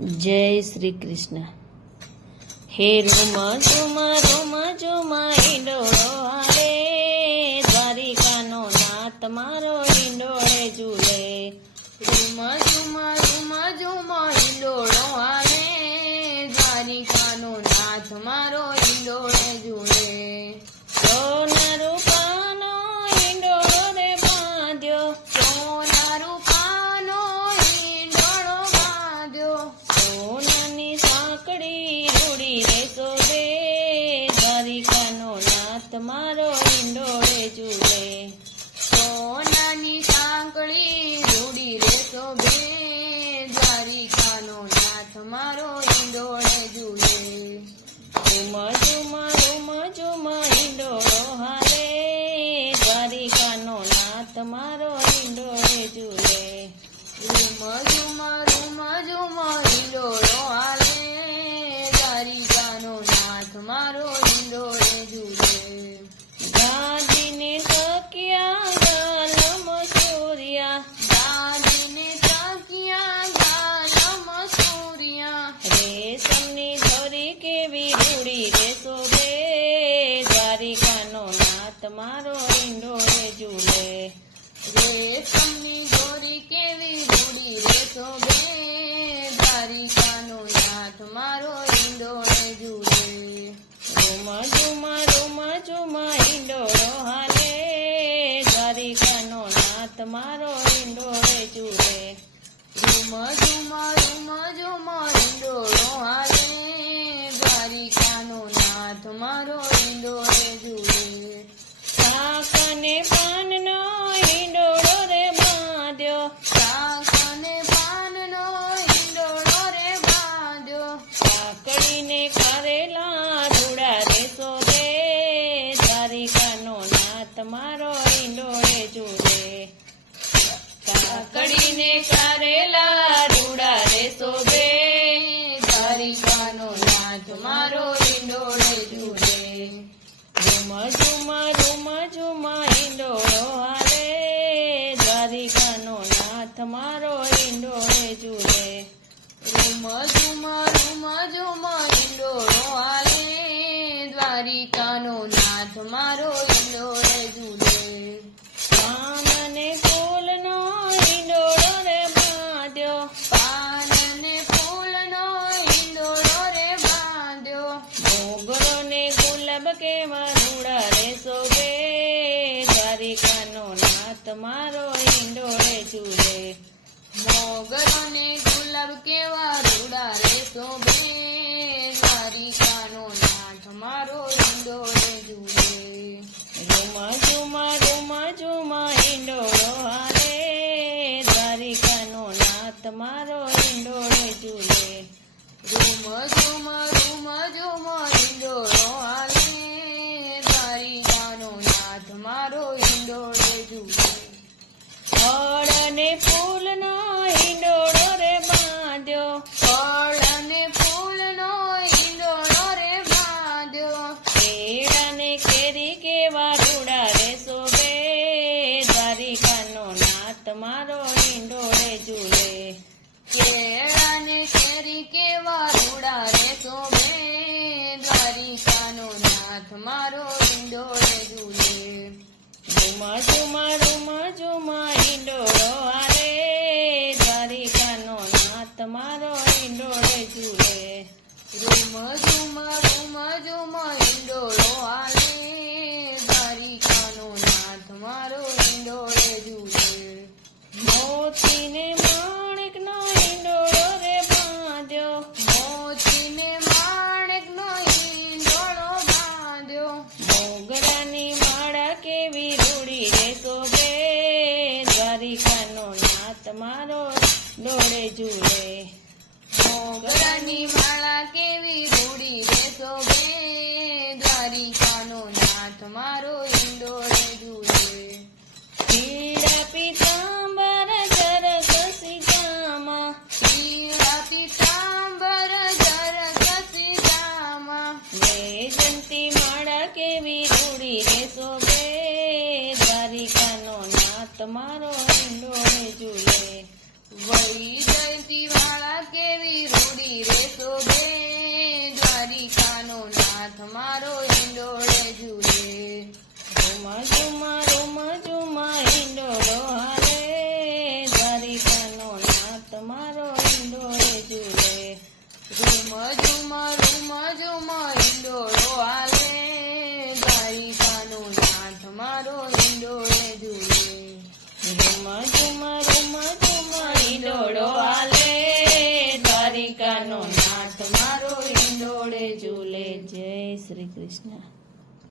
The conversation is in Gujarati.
જય શ્રી કૃષ્ણ. હે રૂમા ઝુમા રૂમા ઝુમા ઈંડોળો હાલે. દ્વારિકાનો નાથ મારો ઈંડોળે ઝૂલે રૂમા ઝુમા રૂમા ઝુમા હિંડોળો આવે દ્વારિકાનો નાથ મારો હિંડોળે ઝૂલે નાથ મારો ઈંડોળે ઝૂલે સોનાની સાંકળી જોડી રે શોભે. દ્વારિકાનો નાથ મારો ઈંડોળે ઝૂલે. રૂમા ઝુમા રૂમા ઝુમા ઈંડોળો હાલે. દ્વારિકાનો નાથ મારો ઈંડોળે ઝૂલે. ઝુમ ઝુમા રૂમા ઝુમા હિંડોળો આવે દ્વારિકાનો નાથ મારો રેશમની દોરી રે શોભે દ્વારિકાનો નાથ મારો હિંડોળે ઝૂલે રૂમા ઝુમા રૂમા ઝુમા ઈંડોળો હાલે. નાથ મારો ઈંડોળે ઝૂલે રૂમા ઝુમા રૂમા દ્વારિકાનો નાથ મારો ઈંડોળે જોડે. કાકડીને કરેલા રૂડા રે શોભે. દ્વારિકાનો નાથ મારો હિંડોળે ઝૂલે ઝુમ ઝુમ રૂમા ઝુમા ઈંડોળો હાલે. દ્વારિકાનો નાથ મારો ઈંડોળે જોડે. રૂમ ઝુમ રૂમ ઝુમ હિંડોળો હાલે. દ્વારિકાનો નાથ મારો હિંડોળે જુલે પાનને ફૂલનો ઇંડોળો રે બાંધ્યો. પાનને ફૂલનો ઇંડોળો રે બાંધ્યો. મોગરો ને ગુલાબ કેવા રૂડા રે શોભે. દ્વારિકાનો નાથ મારો ઈંડોળે જુલે મોગરો ને ગુલાબ કેવા રૂડા રે શોભે. મારો ઈંડોળે જુએ. રૂમ ઝુમ રૂમ ઝુમ હિંડોળો તારી દ્વારિકાનો નાથ મારો ઇંડોળે જુએ. ફળ અને ફૂલનો ઈંડોળો રે બાંધ્યો. ફળ અને ફૂલનો ઈંડોળો રે બાંધ્યો. કેળને કેરી કેવા રૂડા રે શોભે. દ્વારિકાનો નાથ મારો ઈંડોળે ઝૂલે કેળાને કેરી કેવા રૂડા રે શોભે. દ્વારિકાનો નાથ મારો હિંડોળે ઝૂલે ઝુમા ઝુમા રૂમા ઝુમા ઈંડોળો હાલે દ્વારિકાનો નાથ મારો ઈંડોળે ઝૂલે રૂમ ઝુમ રૂમ ઝુમ હિંડોળો મોતીને માણેકનો ઈંડોળો રે બાંધ્યો. મોચીને માણેક નો હિંડોળો બાંધ્યો. મોગરાની માળા કેવી રૂડી રે શોભે. દ્વારિકાનો નાત મારો ડોળે જુએ. મોગરાની માળા કેવી રૂડી રે શોભે. દ્વારિકાનો નાથ મારો હિંડોળે જુએ. પીળા પિતા તમારો ઈંડો જોઈએ વળી જયંતી વાળા કેવી રૂડી રે તો શોભે. દ્વારિકાનો નાથ મારો ઈંડો જુએ. ઝુમા ઝુમા રોમા ઝુમા ઈંડો હારે દ્વારિકાનો નાથ મારો ઈંડો જુએ. ઝુમા ઝુમા રૂમા ઝુમા ઈંડો હારે Yeah.